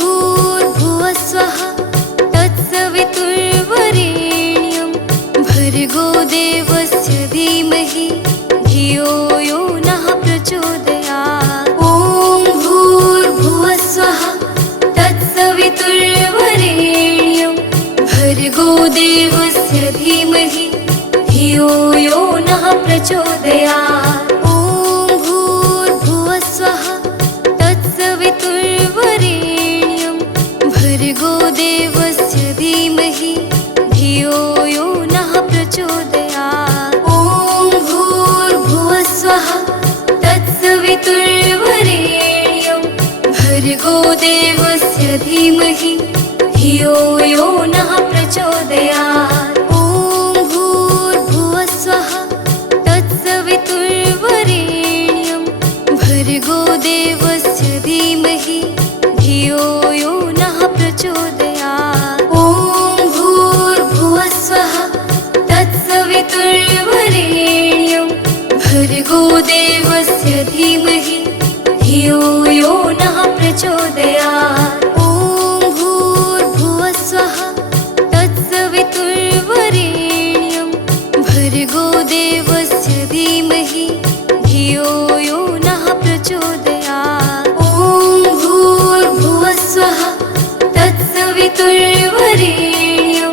भूर्भुवस्वः तत्सवितुर्वरेण्यं भर्गो देवस्य धीमहि धियो यो नः प्रचोदयात्। ॐ भूर्भुवस्वः तत्सवितुर्वरेण्यं भर्गो देवस्य धीमहि धियो यो नः प्रचोदयात्। ॐ भूर्भुवस्वः तत्सवितुर्वरेण्यं भर्गो देवस्य धीमहि धियो यो नः प्रचोदयात्। ॐ भूर्भुवस्वः तत्सवितुर्वरेण्यं भर्गो देवस्य धीमहि धियो यो नः प्रचोदयात्। ॐ भूर्भुवस्वः तत्सवितुर्वरेण्यं भर्गो देवस्य धीमहि धियो यो नः प्रचोदयात्। ॐ भूर्भुवस्वः तत्सवितुर्वरेण्यं भर्गो देवस्य धीमहि धियो यो नः प्रचोदयात्। ॐ भूर्भुवस्वः तत्सवितुर्वरेण्यं भर्गो देवस्य धीमहि धियो यो नः प्रचोदयात्। ॐ भूर्भुवस्वः तत्सवितुर्वरेण्यं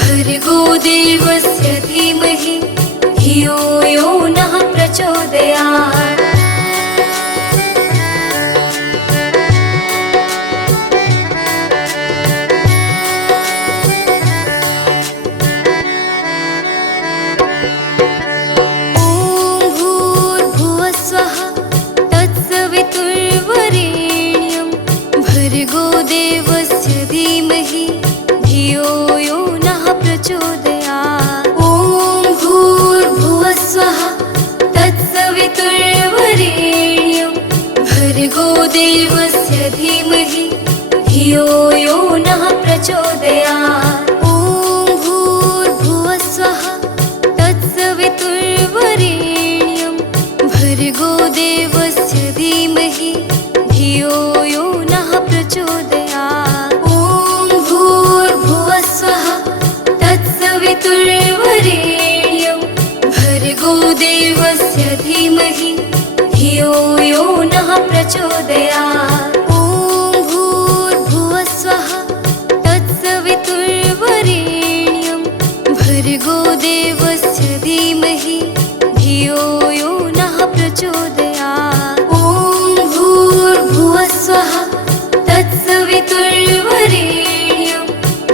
भर्गो देवस्य धीमहि धियो यो नः प्रचोदयात्। भर्गो देवस्य धीमहि धियो यो नः प्रचोदयात्। ॐ भूर्भुवस्वः तत्सवितुर्वरेण्यं भर्गो देवस्य धीमहि धियो यो नः प्रचोदयात्। ॐ भूर्भुवस्वः तत्सवितुर्वरेण्यं भर्गो देवस्य धीमहि धियो यो नः प्रचोदयात्। ॐ भूर्भुवस्वः तत्सवितुर्वरेण्यं भर्गो देवस्य धीमहि धियो यो नः प्रचोदयात्। ॐ भूर्भुवस्वः तत्सवितुर्वरेण्यं भर्गो देवस्य धीमहि धियो यो नः प्रचोदयात्। ॐ भूर्भुवस्वः तत्सवितुर्वरेण्यं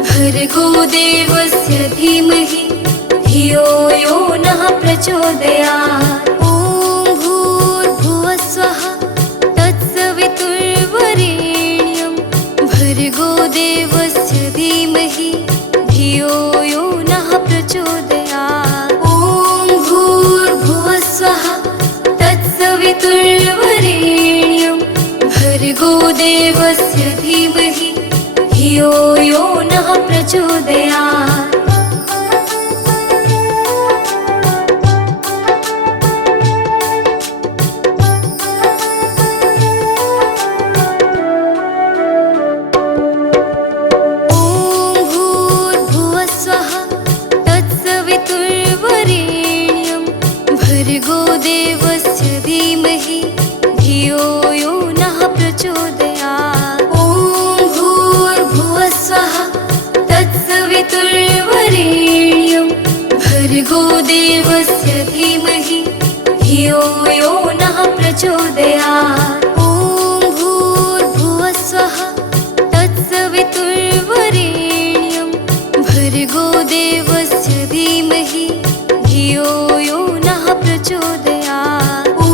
भर्गो देवस्य धीमहि धियो यो नः प्रचोदयात्। ॐ भूर्भुवस्वः तत्सवितुर्वरेण्यं भर्गो देवस्य धीमहि धियो यो नः प्रचोदयात्। ॐ भूर्भुवस्वः तत्सवितुर्वरेण्यं भर्गो देवस्य धीमहि धियो यो नः प्रचोदयात्। ॐ भूर्भुवस्वः तत्सवितुर्वरेण्यं भर्गो देवस्य धीमहि धियो यो नः प्रचोदयात्। ॐ भूर्भुवस्वः तत्सवितुर्वरेण्यं भर्गो देवस्य धीमहि धियो यो नः प्रचोदयात्। ॐ भूर्भुवस्वः तत्सवितुर्वरेण्यं भर्गो देवस्य धीमहि धियो यो नः प्रचोदयात्। ॐ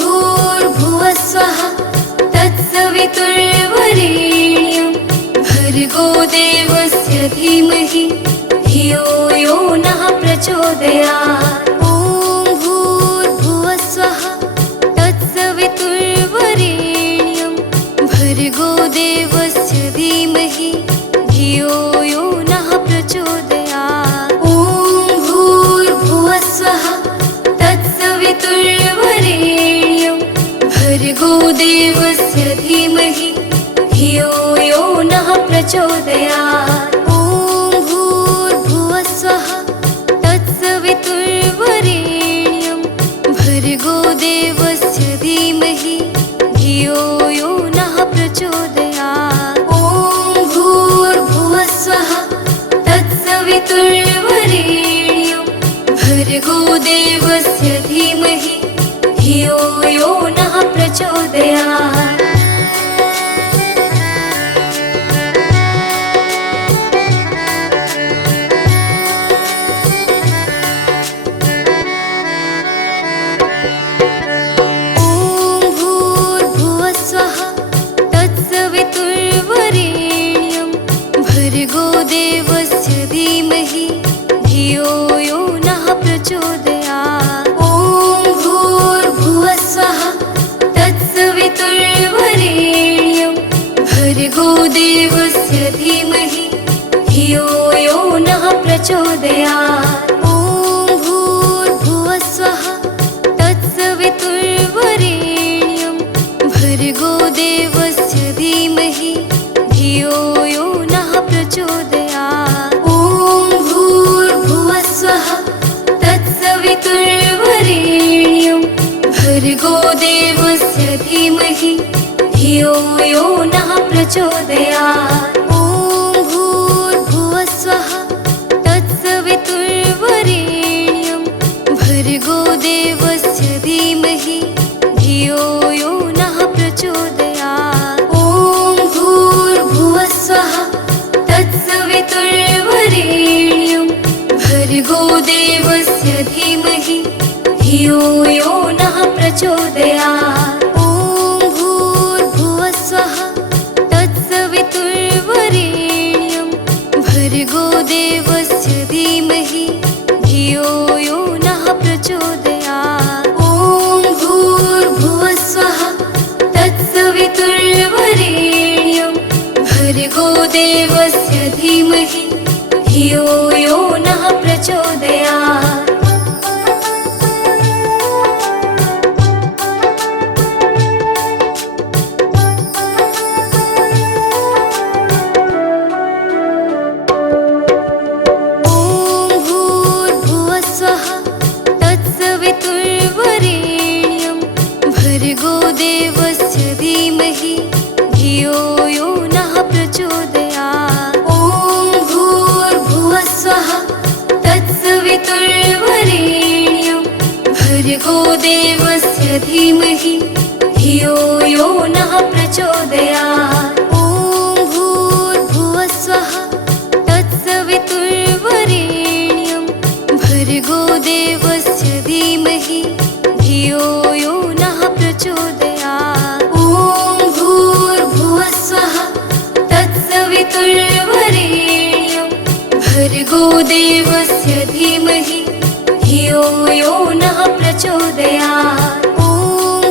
भूर्भुवस्वः तत्सवितुर्वरेण्यं भर्गो देवस्य धीमहि धियो यो नः प्रचोदयात्। ॐ भूर्भुवस्वः तत्सवितुर्वरेण्यं भर्गो देवस्य धीमहि धियो यो नः प्रचोदयात्। ॐ भूर्भुवस्वः तत्सवितुर्वरेण्यं भर्गो देवस्य धीमहि धियो यो नः प्रचोदयात्। ॐ भूर्भुवस्वः तत्सवितुर्वरेण्यं भर्गो देवस्य धीमहि धियो यो नः प्रचोदयात्। ॐ भूर्भुवस्वः तत्सवितुर्वरेण्यं भर्गो देवस्य धीमहि धियो यो नः प्रचोदयात्। भर्गो देवस्य धीमहि धियो यो नः प्रचोदयात्। ॐ भूर्भुवस्वः तत्सवितुर्वरेण्यं भर्गो देवस्य धीमहि धियो यो नः प्रचोदयात्। ॐ भूर्भुवस्वः तत्सवितुर्वरेण्यं भर्गो देवस्य धीमहि धियो यो नः प्रचोदयात्। ॐ भूर्भुवस्वः तत्सवितुर्वरेण्यं भर्गो देवस्य धीमहि धियो यो नः प्रचोदयात्। ॐ भूर्भुवस्वः तत्सवितुर्वरेण्यं भर्गो देवस्य धीमहि धियो यो नः प्रचोदयात्। ॐ भूर्भुवस्वः तत्सवितुर्वरेण्यं भर्गो देवस्य धीमहि धियो यो नः प्रचोदयात्। ॐ भूर्भुवस्वः तत्सवितुर्वरेण्यं भर्गो देवस्य धीमहि धियो यो नः प्रचोदयात्। ॐ भूर्भुवस्वः तत्सवितुर्वरेण्यं भर्गो देवस्य धीमहि धियो यो नः प्रचोदयात्। ॐ भूर्भुवस्वः तत्सवितुर्वरेण्यं भर्गो देवस्य धीमहि धियो यो नः प्रचोदयात्। ॐ भूर्भुवस्वः तत्सवितुर्वरेण्यं भर्गो देवस्य धीमहि धियो यो नः प्रचोदयात्। ॐ भूर्भुवस्वः तत्सवितुर्वरेण्यं भर्गो देवस्य धीमहि धियो यो नः प्रचोदयात्। ॐ भूर्भुवस्वः तत्सवितुर्वरेण्यं भर्गो देवस्य धीमहि धियो यो नः प्रचोदयात्। ॐ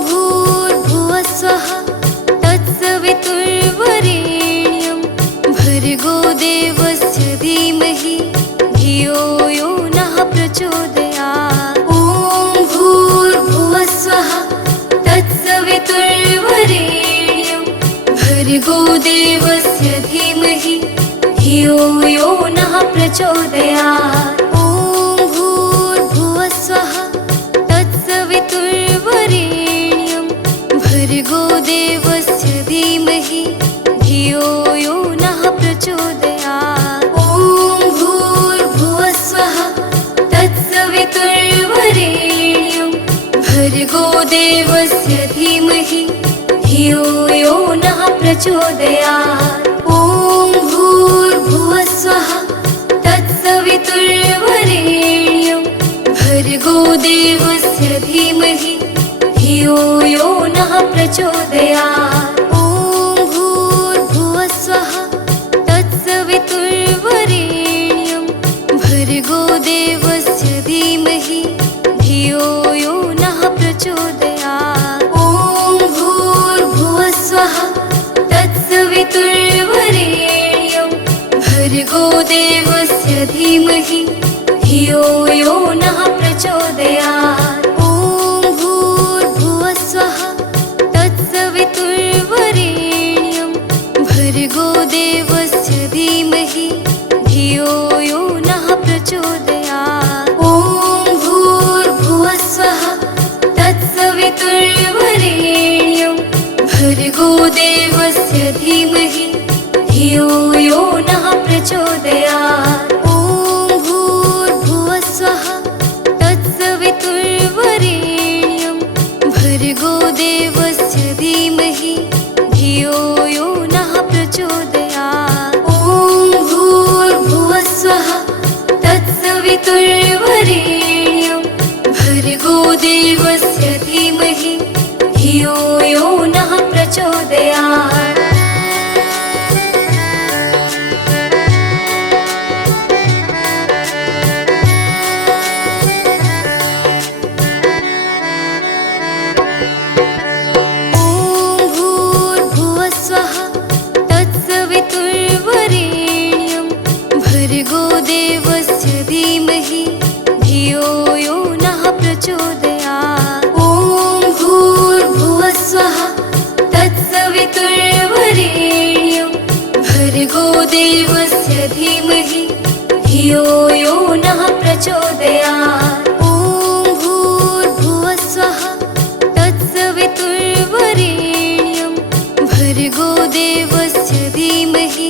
भूर्भुवस्वः तत्सवितुर्वरेण्यं भर्गो देवस्य धीमहि धियो यो नः प्रचोदयात्। ॐ भूर्भुवस्वः तत्सवितुर्वरेण्यं भर्गो देवस्य धीमहि धियो यो नः प्रचोदयात्। ॐ भूर्भुवस्वः तत्सवितुर्वरेण्यं भर्गो देवस्य धीमहि धियो यो नः प्रचोदयात्। ॐ भूर्भुवस्वः तत्सवितुर्वरेण्यं भर्गो देवस्य धीमहि धियो यो नः प्रचोदयात्। ॐ भूर्भुवस्वः तत्सवितुर्वरेण्यं भर्गो देवस्य धीमहि धियो यो नः प्रचोदयात्। ॐ भूर्भुवस्वः तत्सवितुर्वरेण्यं भर्गो देवस्य धीमहि धियो यो नः प्रचोदयात्। ॐ भूर्भुवस्वः तत्सवितुर्वरेण्यं भर्गो देवस्य धीमहि धियो यो नः प्रचोदयात्। ॐ भूर्भुवस्वः तत्सवितुर्वरेण्यं देवस्य धीमहि धियो यो नः प्रचोदयात्। ॐ भूर्भुवस्सुवः तत्सवितुर्वरेण्यं भर्गो देवस्य धीमहि धियो यो नः प्रचोदयात्। भर्गो देवस्य धीमहि धियो यो नः प्रचोदयात्। ॐ भूर्भुवस्सुवः तत्सवितुर्वरेण्यं भर्गो देवस्य धीमहि धियो यो नः प्रचोदयात्। ॐ भूर्भुवस्सुवः तत्सवितुर्वरेण्यं भर्गो देवस्य धीमहि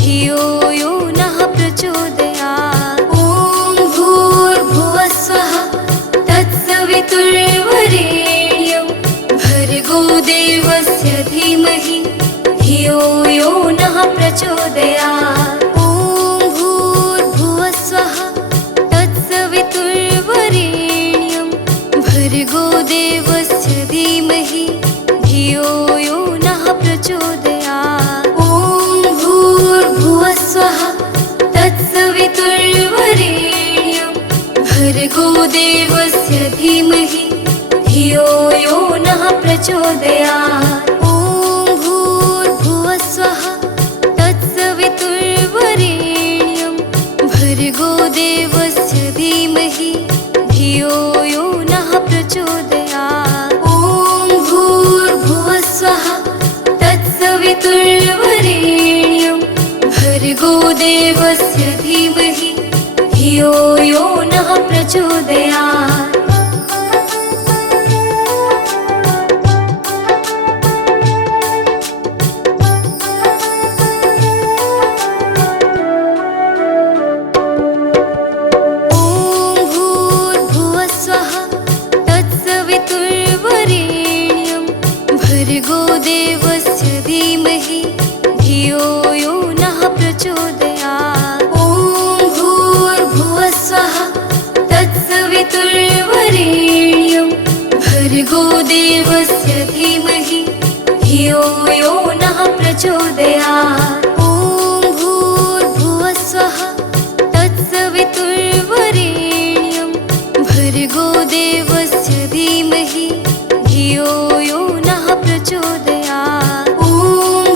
धियो यो नः प्रचोदयात्। ॐ भूर्भुवस्सुवः तत्सवितुर्वरेण्यं भर्गो देवस्य धीमहि धियो यो नः प्रचोदयात्। ॐ भूर्भुवस्सुवः तत्सवितुर्वरेण्यं भर्गो देवस्य धीमहि धियो यो नः प्रचोदयात्। ॐ भूर्भुवस्सुवः तत्सवितुर्वरेण्यं भर्गो देवस्य धीमहि धियो यो नः प्रचोदयात्। ॐ भूर्भुवस्सुवः तत्सवितुर्वरेण्यं भर्गो देवस्य धीमहि धियो यो नः प्रचोदयात्। ॐ भूर्भुवस्सुवः तत्सवितुर्वरेण्यं भर्गो देवस्य धीमहि धियो यो नः प्रचोदयात्। भर्गो देवस्य धीमहि धियो यो नः प्रचोदयात्। ॐ भूर्भुवस्सुवः तत्सवितुर्वरेण्यं भर्गो देवस्य धीमहि धियो यो नः प्रचोदयात्। ॐ भूर्भुवस्सुवः तत्सवितुर्वरेण्यं भर्गो देवस्य धीमहि धियो यो नः प्रचोदयात्। ॐ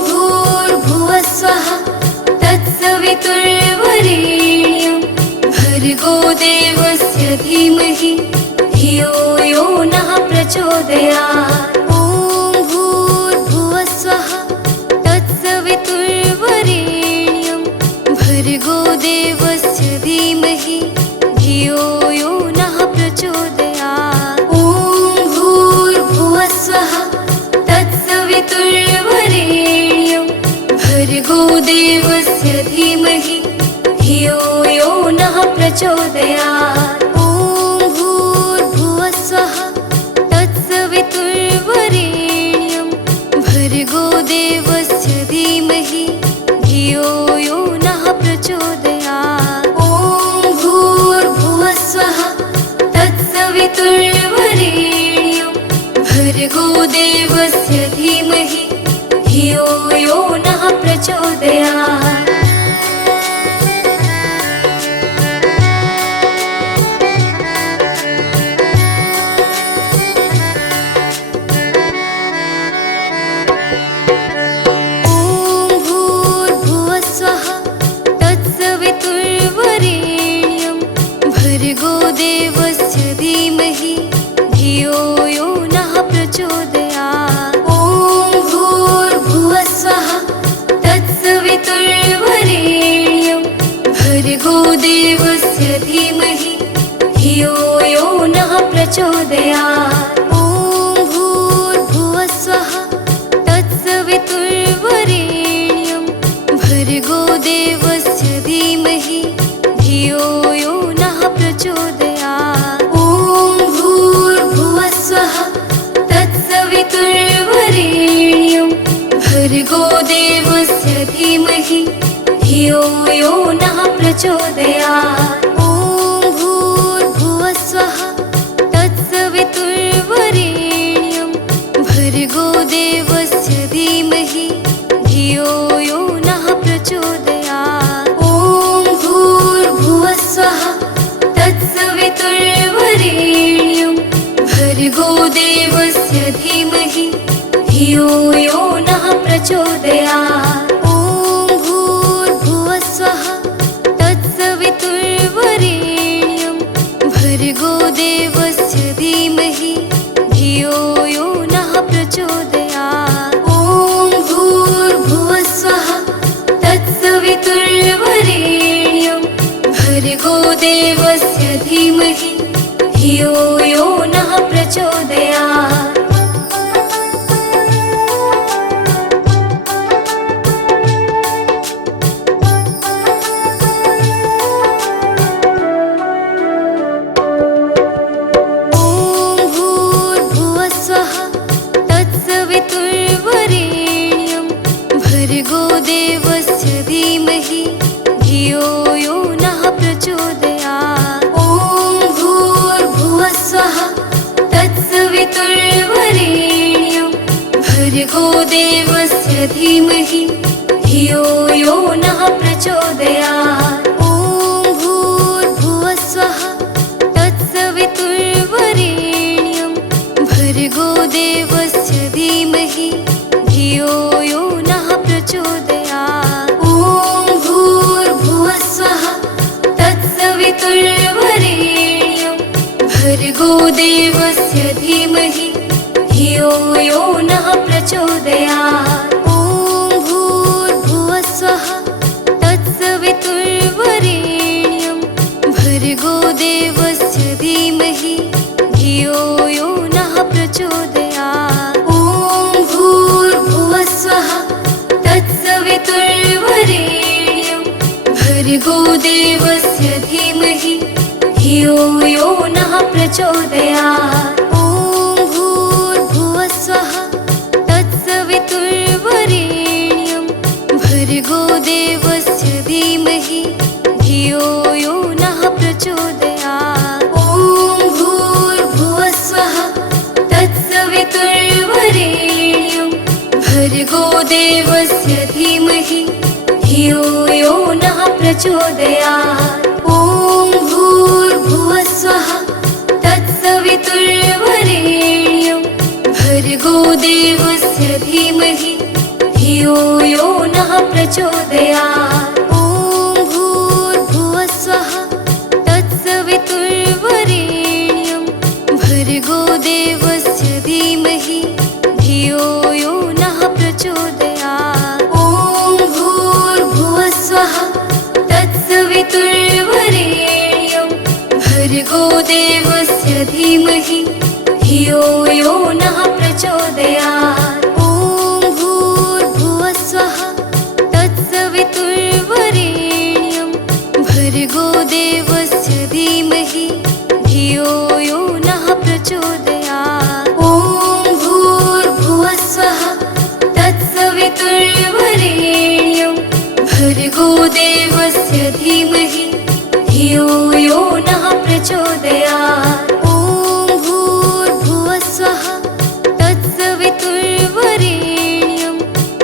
भूर्भुवस्सुवः तत्सवितुर्वरेण्यं भर्गो देवस्य धीमहि धियो यो नः प्रचोदयात्। ॐ भूर्भुवस्सुवः तत्सवितुर्वरेण्यं भर्गो देवस्य धीमहि धियो यो नः प्रचोदयात्। ॐ भूर्भुवस्सुवः तत्सवितुर्वरेण्यं भर्गो देवस्य धीमहि धियो यो नः प्रचोदयात्। ॐ भूर्भुवस्सुवः तत्सवितुर्वरेण्यं भर्गो देवस्य धीमहि धियो यो नः प्रचोदयात्। ॐ भूर्भुवस्सुवः तत्सवितुर्वरेण्यं भर्गो देवस्य धीमहि धियो यो नः प्रचोदयात्। भर्गो देवस्य धीमहि धियो यो नः प्रचोदयात्। ॐ भूर्भुवस्सुवः तत्सवितुर्वरेण्यं भर्गो देवस्य धीमहि धियो यो नः प्रचोदयात्। ॐ भूर्भुवस्सुवः तत्सवितुर्वरेण्यं भर्गो देवस्य धीमहि धियो यो नः प्रचोदयात्। ॐ भूर्भुवस्सुवः तत्सवितुर्वरेण्यं भर्गो देवस्य धीमहि धियो यो नः प्रचोदयात्। ॐ भूर्भुवस्वः तत्सवितुर्वरेण्यं भर्गो देवस्य धीमहि धियो यो नः प्रचोदयात्। ॐ भूर्भुवस्वः तत्सवितुर्वरेण्यं भर्गो देवस्य धीमहि धियो यो नः प्रचोदयात्। ॐ भूर्भुवस्वः तत्सवितुर्वरेण्यं भर्गो देवस्य धीमहि धियो यो नः प्रचोदयात्। ॐ भूर्भुवस्वः तत्सवितुर्वरेण्यं भर्गो देवस्य धीमहि धियो यो नः प्रचोदयात्। भर्गो देवस्य धीमहि धियो यो नः प्रचोदयात्। ॐ भूर्भुवस्वः तत्सवितुर्वरेण्यं भर्गो देवस्य धीमहि धियो यो नः प्रचोदयात्। ॐ भूर्भुवस्वः तत्सवितुर्वरेण्यं भर्गो देवस्य धीमहि धियो यो नः प्रचोदयात्। ॐ भूर्भुवस्वः तत्सवितुर्वरेण्यं भर्गो देवस्य धीमहि धियो यो नः प्रचोदयात्। ॐ भूर्भुवस्वः तत्सवितुर्वरेण्यं भर्गो देवस्य धीमहि धियो यो नः प्रचोदयात्। ॐ भूर्भुवस्वः तत्सवितुर्वरेण्यं भर्गो देवस्य धीमहि धियो यो नः प्रचोदयात्। ॐ भूर्भुवस्वः तत्सवितुर्वरेण्यं भर्गो देवस्य धीमहि धियो यो नः प्रचोदयात्। ॐ भूर्भुवस्वः तत्सवितुर्वरेण्यं भर्गो देवस्य धीमहि धियो यो नः प्रचोदयात्। ॐ भूर्भुवस्वः तत्सवितुर्वरेण्यं भर्गो देवस्य धीमहि धियो यो नः प्रचोदयात्। ॐ भूर्भुवस्वः तत्सवितुर्वरेण्यं भर्गो देवस्य धीमहि धियो यो नः प्रचोदयात्। ॐ भूर्भुवस्वः तत्सवितुर्वरेण्यं भर्गो देवस्य धीमहि धियो यो नः प्रचोदयात्। ॐ भूर्भुवस्वः तत्सवितुर्वरेण्यं भर्गो देवस्य धीमहि धियो यो नः प्रचोदयात्। ॐ भूर्भुवस्वः तत्सवितुर्वरेण्यं भर्गो देवस्य धीमहि धियो यो नः प्रचोदयात्। ॐ भूर्भुवस्वः तत्सवितुर्वरेण्यं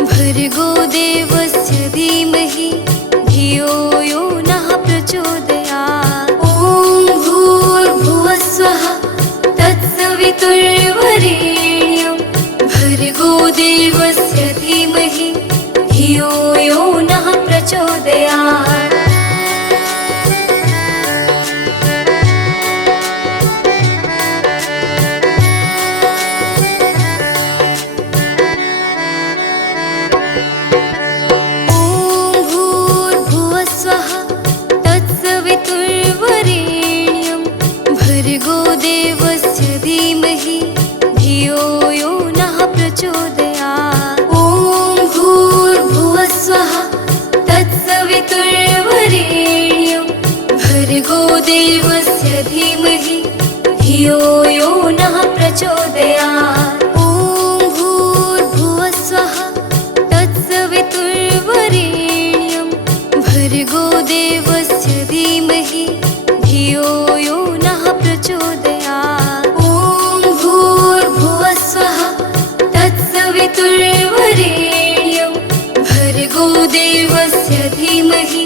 भर्गो देवस्य धीमहि धियो यो नः प्रचोदयात्। ॐ भूर्भुवस्वः तत्सवितुर्वरेण्यं भर्गो देवस्य धीमहि धियो यो नः प्रचोदयात्। भर्गो देवस्य धीमहि धियो यो नः प्रचोदयात्। ॐ भूर्भुवस्वः तत्सवितुर्वरेण्यं भर्गो देवस्य धीमहि धियो यो नः प्रचोदयात्। ॐ भूर्भुवस्वः तत्सवितुर्वरेण्यं वरेण्यं भर्गो देवस्य धीमहि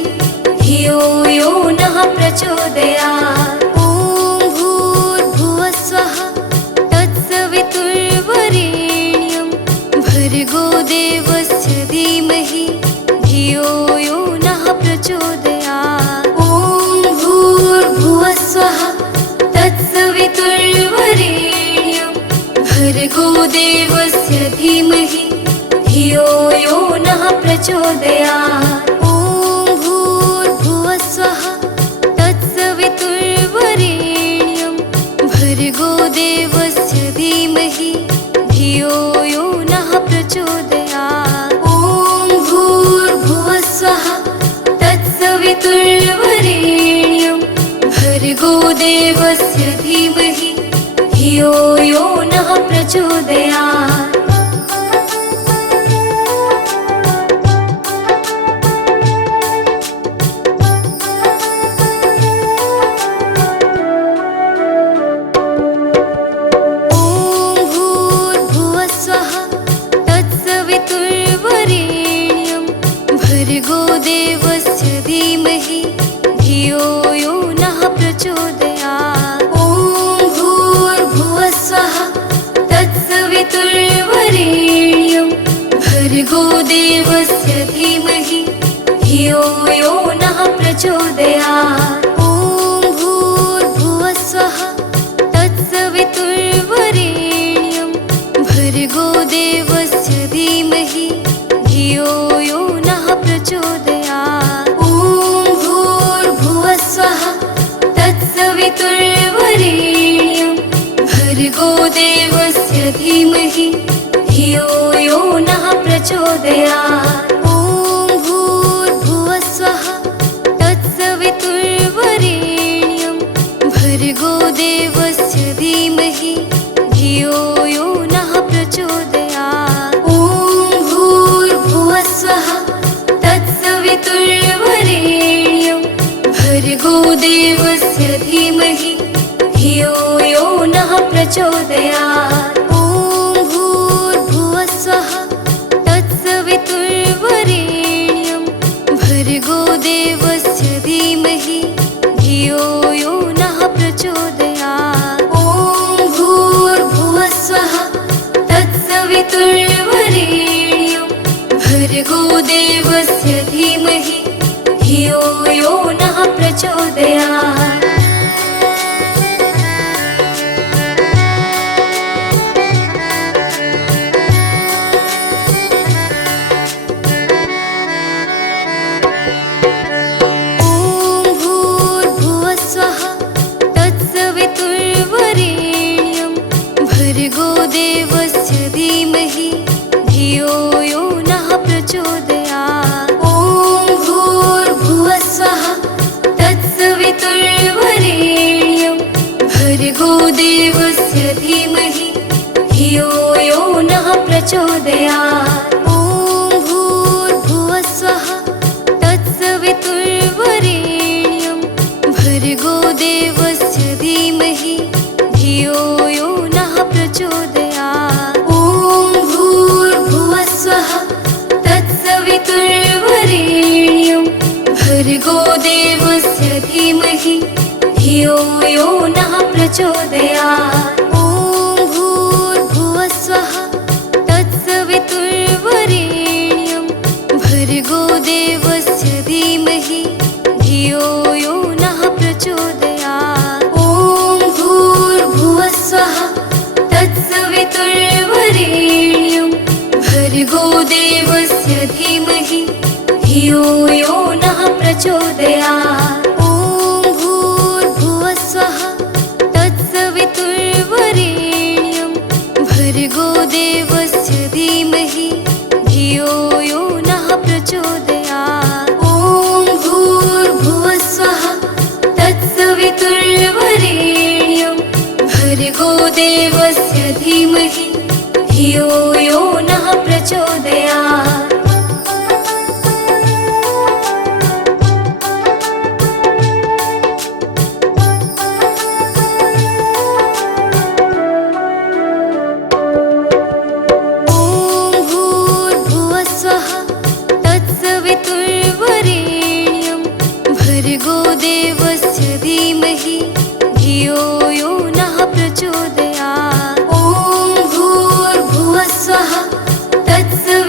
धियो यो नः प्रचोदयात्। ॐ भूर्भुवः स्वः तत्सवितुर्वरेण्यं भर्गो देवस्य धीमहि धियो यो नः प्रचोदयात्। ॐ भूर्भुवः स्वः तत्सवितुर्वरेण्यं भर्गो देवस्य धीमहि धियो यो नः प्रचोदयात्। ॐ भूर्भुवः स्वः तत्सवितुर्वरेण्यं भर्गो देवस्य धीमहि धियो यो नः प्रचोदयात्। ॐ भूर्भुवः स्वः तत्सवितुर्वरेण्यं भर्गो देवस्य धीमहि धियो यो नः प्रचोदयात्। भर्गो देवस्य धीमहि धियो यो नः प्रचोदयात्। ॐ भूर्भुवः स्वः तत्सवितुर्वरेण्यं भर्गो देवस्य धीमहि धियो यो नः प्रचोदयात्। ॐ भूर्भुवः स्वः तत्सवितुर्वरेण्यं भर्गो देवस्य धीमहि धियो यो नः प्रचोदयात्। ॐ भूर्भुवः स्वः तत्सवितुर्वरेण्यं भर्गो देवस्य धीमहि धियो यो नः प्रचोदयात्। ॐ भूर्भुवः स्वः तत्सवितुर्वरेण्यं भर्गो देवस्य धीमहि धियो यो नः प्रचोदयात्। ॐ भूर्भुवः स्वः तत्सवितुर्वरेण्यं भर्गो देवस्य धीमहि धियो यो नः प्रचोदयात्। ॐ भूर्भुवः स्वः तत्सवितुर्वरेण्यं भर्गो देवस्य धीमहि धियो यो नः प्रचोदयात्। ॐ भूर्भुवः स्वः तत्सवितुर्वरेण्यं भर्गो देवस्य धीमहि धियो यो नः प्रचोदयात्। ॐ भूर्भुवः स्वः तत्सवितुर्वरेण्यं भर्गो देवस्य धीमहि धियो यो नः प्रचोदयात्। ॐ भूर्भुवः स्वः तत्सवितुर्वरेण्यं भर्गो देवस्य धीमहि धियो यो नः प्रचोदयात्। ॐ भूर्भुवः स्वः तत्सवितुर्वरेण्यं भर्गो देवस्य धीमहि धियो यो नः प्रचोदयात्। ॐ भूर्भुवः स्वः तत्सवितुर्वरेण्यं भर्गो देवस्य धीमहि धियो यो नः प्रचोदयात्। ॐ भूर्भुवः स्वः तत्सवितुर्वरेण्यं भर्गो देवस्य धीमहि धियो यो नः प्रचोदयात्। ॐ भूर्भुवः स्वः तत्सवितुर्वरेण्यं भर्गो देवस्य धीमहि धियो यो नः प्रचोदयात्। ॐ भूर्भुवः स्वः तत्सवितुर्वरेण्यं भर्गो देवस्य धीमहि धियो यो नः प्रचोदयात्। ॐ भूर्भुवः स्वः तत्सवितुर्वरेण्यं भर्गो देवस्य धीमहि धियो यो नः प्रचोदयात्। ॐ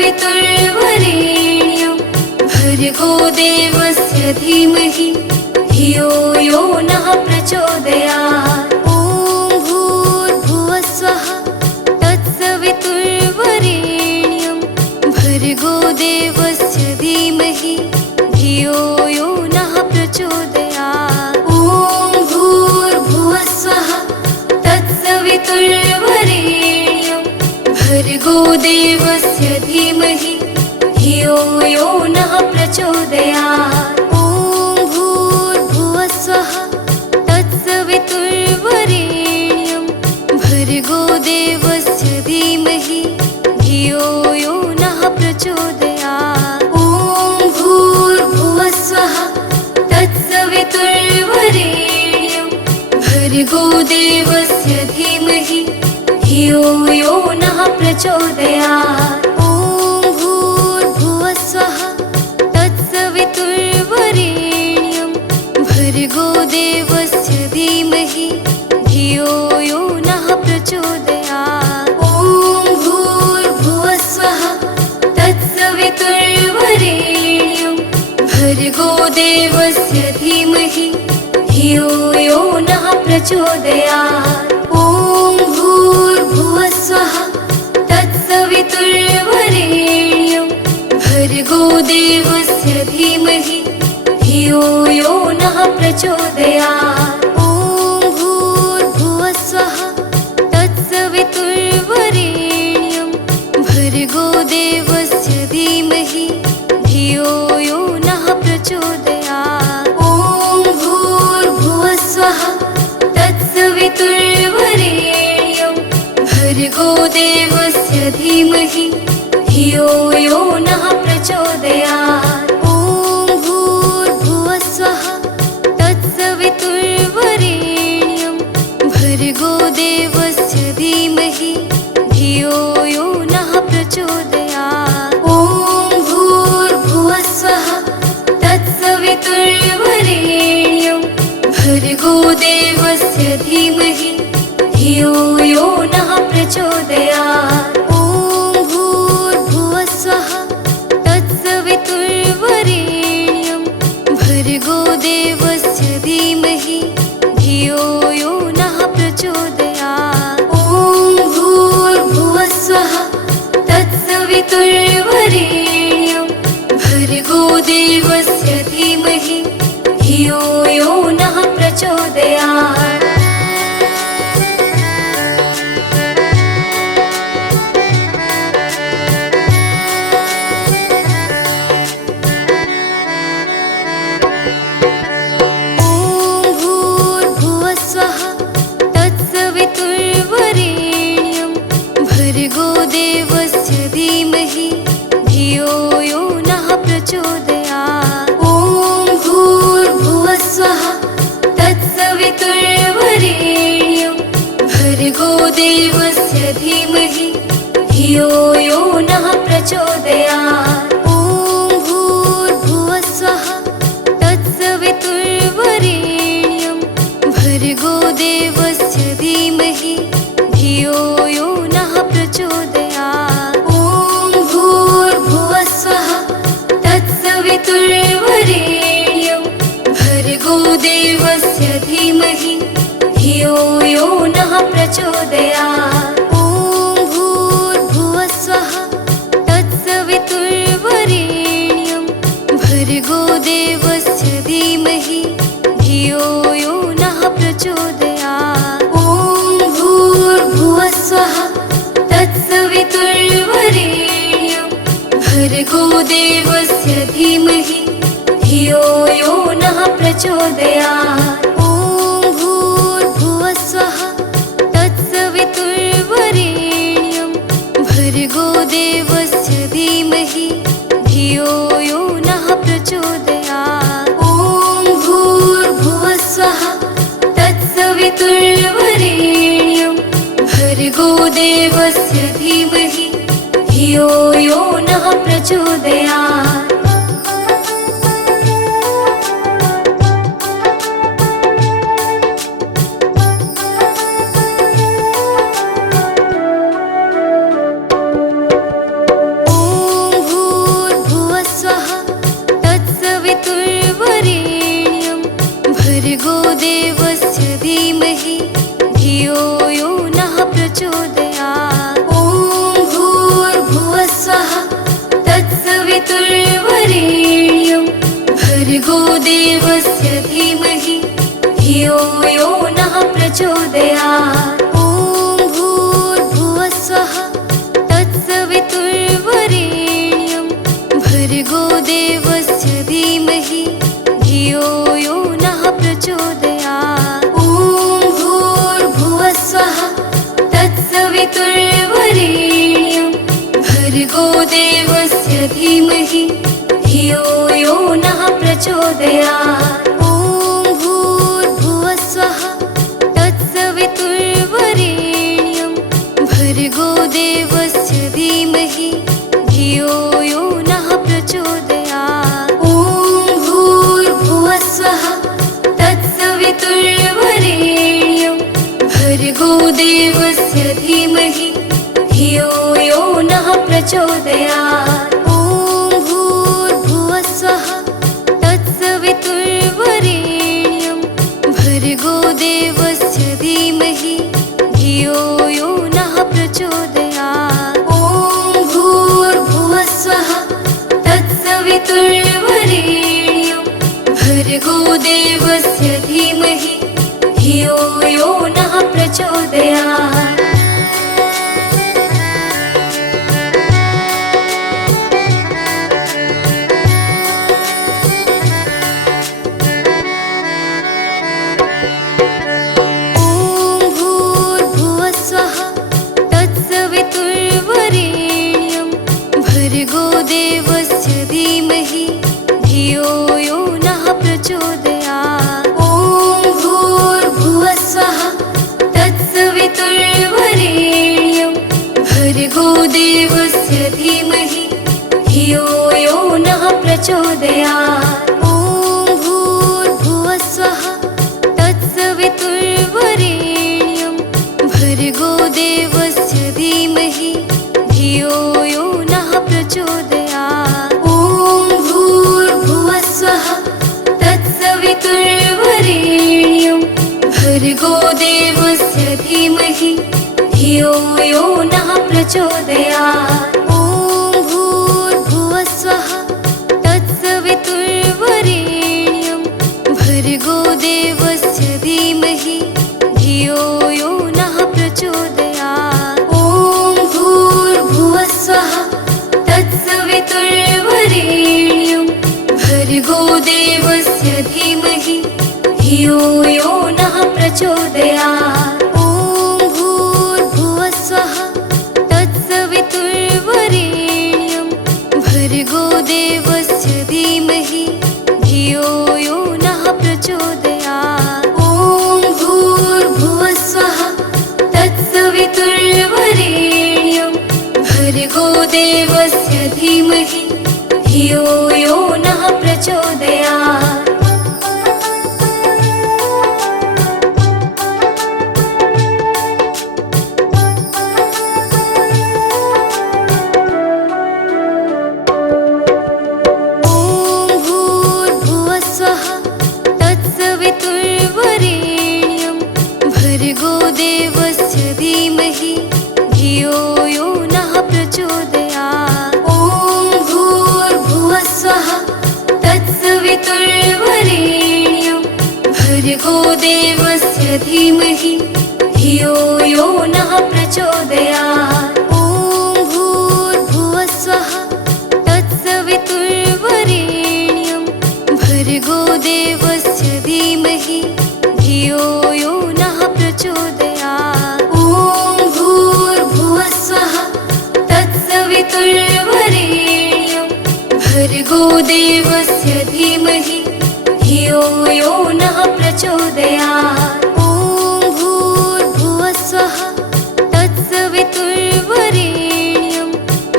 तत्सवितुर्वरेण्यं भर्गो देवस्य धीमहि धियो यो नः प्रचोदयात्। ॐ भूर्भुवस्वः तत्सवितुर्वरेण्यं भर्गो देवस्य धीमहि धियो यो नः प्रचोदयात्। ॐ भूर्भुवस्वः तत्सवितुर्वरेण्यं भर्गो देवस्य धीमहि धियो यो नः प्रचोदयात्। ॐ भूर्भुवस्वः तत्सवितुर्वरेण्यं भर्गो देवस्य धीमहि धियो यो नः प्रचोदयात्। ॐ भूर्भुवस्वः तत्सवितुर्वरेण्यं भर्गो देवस्य धीमहि धियो यो नः प्रचोदयात्। ॐ भूर्भुवस्वः तत्सवितुर्वरेण्यं भर्गो देवस्य धीमहि धियो यो नः प्रचोदयात्। ॐ भूर्भुवस्वः तत्सवितुर्वरेण्यं भर्गो देवस्य धीमहि धियो यो नः प्रचोदयात्। ॐ भूर्भुवस्वः तत्सवितुर्वरेण्यं भर्गो देवस्य धीमहि धियो यो नः प्रचोदयात्। ॐ भूर्भुवस्वः तत्सवितुर्वरेण्यं भर्गो देवस्य धीमहि धियो यो नः प्रचोदयात्। ॐ भूर्भुवस्वः तत्सवितुर्वरेण्यं भर्गो देवस्य धीमहि धियो यो नः प्रचोदयात्। ॐ भूर्भुवस्वः तत्सवितुर्वरेण्यं भर्गो देवस्य धीमहि धियो यो नः प्रचोदयात्। ॐ भूर्भुवस्वः तत्सवितुर्वरेण्यं भर्गो देवस्य धीमहि धियो यो नः प्रचोदयात्। ॐ भूर्भुवस्वः तत्सवितुर्वरेण्यं भर्गो देवस्य धीमहि धियो यो नः प्रचोदयात्। ॐ भूर्भुवस्वः तत्सवितुर्वरेण्यं भर्गो देवस्य धीमहि धियो यो नः प्रचोदयात्। भर्गो देवस्य धीमहि धियो यो नः प्रचोदयात्। ॐ भूर्भुवस्वः तत्सवितुर्वरेण्यं भर्गो देवस्य धीमहि धियो यो नः प्रचोदयात्। ॐ भूर्भुवस्वः तत्सवितुर्वरेण्यं भर्गो देवस्य धीमहि धियो यो नः प्रचोदयात्। ॐ भूर्भुवस्वः तत्सवितुर्वरेण्यं भर्गो देवस्य धीमहि धियो यो नः प्रचोदयात्। ॐ भूर्भुवस्वः तत्सवितुर्वरेण्यं भर्गो देवस्य धीमहि धियो यो नः प्रचोदयात्। ॐ भूर्भुवस्वः तत्सवितुर्वरेण्यं भर्गो देवस्य धीमहि धियो यो नः प्रचोदयात्। ॐ भूर्भुवस्वः तत्सवितुर्वरेण्यं भर्गो देवस्य धीमहि धियो यो नः प्रचोदयात्। ॐ भूर्भुवस्वः तत्सवितुर्वरेण्यं भर्गो देवस्य धीमहि धियो यो नः प्रचोदयात्। ॐ धियो यो नः प्रचोदयात्। ॐ भूर्भुवः स्वः तत्सवितुर्वरेण्यं भर्गो देवस्य धीमहि धियो यो नः प्रचोदयात्। ॐ भूर्भुवः स्वः तत्सवितुर्वरेण्यं भर्गो देवस्य धीमहि धियो यो नः प्रचोदयात्। ॐ भूर्भुवः स्वः तत्सवितुर्वरेण्यं भर्गो देवस्य धीमहि धियो यो नः प्रचोदयात्। ॐ भूर्भुवः स्वः तत्सवितुर्वरेण्यं भर्गो देवस्य धीमहि धियो यो नः प्रचोदयात्। ॐ भूर्भुवः स्वः तत्सवितुर्वरेण्यं भर्गो देवस्य धीमहि धियो यो नः प्रचोदयात्। ॐ भूर्भुवः स्वः तत्सवितुर्वरेण्यं भर्गो देवस्य धीमहि धियो यो नः प्रचोदयात्। भर्गो देवस्य धीमहि धियो यो नः प्रचोदयात्। ॐ भूर्भुवः स्वः तत्सवितुर्वरेण्यं भर्गो देवस्य धीमहि धियो यो नः प्रचोदयात्। ॐ भूर्भुवः स्वः तत्सवितुर्वरेण्यं भर्गो देवस्य धीमहि धियो यो नः प्रचोदयात्। ॐ भूर्भुवः स्वः तत्सवितुर्वरेण्यं भर्गो देवस्य धीमहि धियो यो नः प्रचोदयात्। ॐ भूर्भुवः स्वः तत्सवितुर्वरेण्यं भर्गो देवस्य धीमहि धियो यो नः प्रचोदयात्। ॐ भूर्भुवः स्वः तत्सवितुर्वरेण्यं भर्गो देवस्य धीमहि धियो यो नः प्रचोदयात्। ॐ भूर्भुवः स्वः तत्सवितुर्वरेण्यं भर्गो देवस्य धीमहि धियो यो नः प्रचोदयात्। ॐ भूर्भुवः स्वः तत्सवितुर्वरेण्यं भर्गो देवस्य धीमहि धियो यो नः प्रचोदयात्। ॐ भूर्भुवः स्वः तत्सवितुर्वरेण्यं भर्गो देवस्य धीमहि धियो यो नः प्रचोदयात्। ॐ भूर्भुवः स्वः तत्सवितुर्वरेण्यं भर्गो देवस्य धीमहि धियो यो नः प्रचोदयात्। ॐ भूर्भुवः स्वः तत्सवितुर्वरेण्यं भर्गो देवस्य धीमहि धियो यो नः प्रचोदयात्। ॐ भूर्भुवः स्वः तत्सवितुर्वरेण्यं भर्गो देवस्य धीमहि धियो यो नः प्रचोदयात्। ॐ भूर्भुवः स्वः तत्सवितुर्वरेण्यं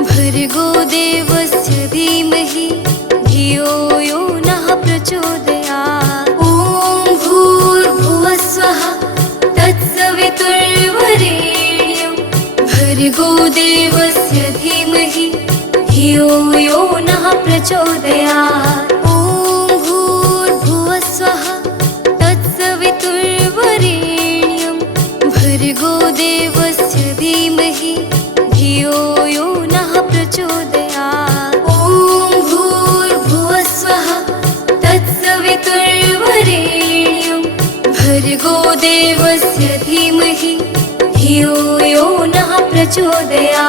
भर्गो देवस्य धीमहि धियो यो नः प्रचोदयात्। ॐ भूर्भुवः स्वः तत्सवितुर्वरेण्यं भर्गो देवस्य धीमहि धियो यो नः प्रचोदयात्। ॐ भूर्भुवः स्वः तत्सवितुर्वरेण्यं भर्गो देवस्य धीमहि धियो यो नः प्रचोदयात्। ॐ भूर्भुवः स्वः तत्सवितुर्वरेण्यं देवस्य धीमहि धियो यो नः प्रचोदयात्।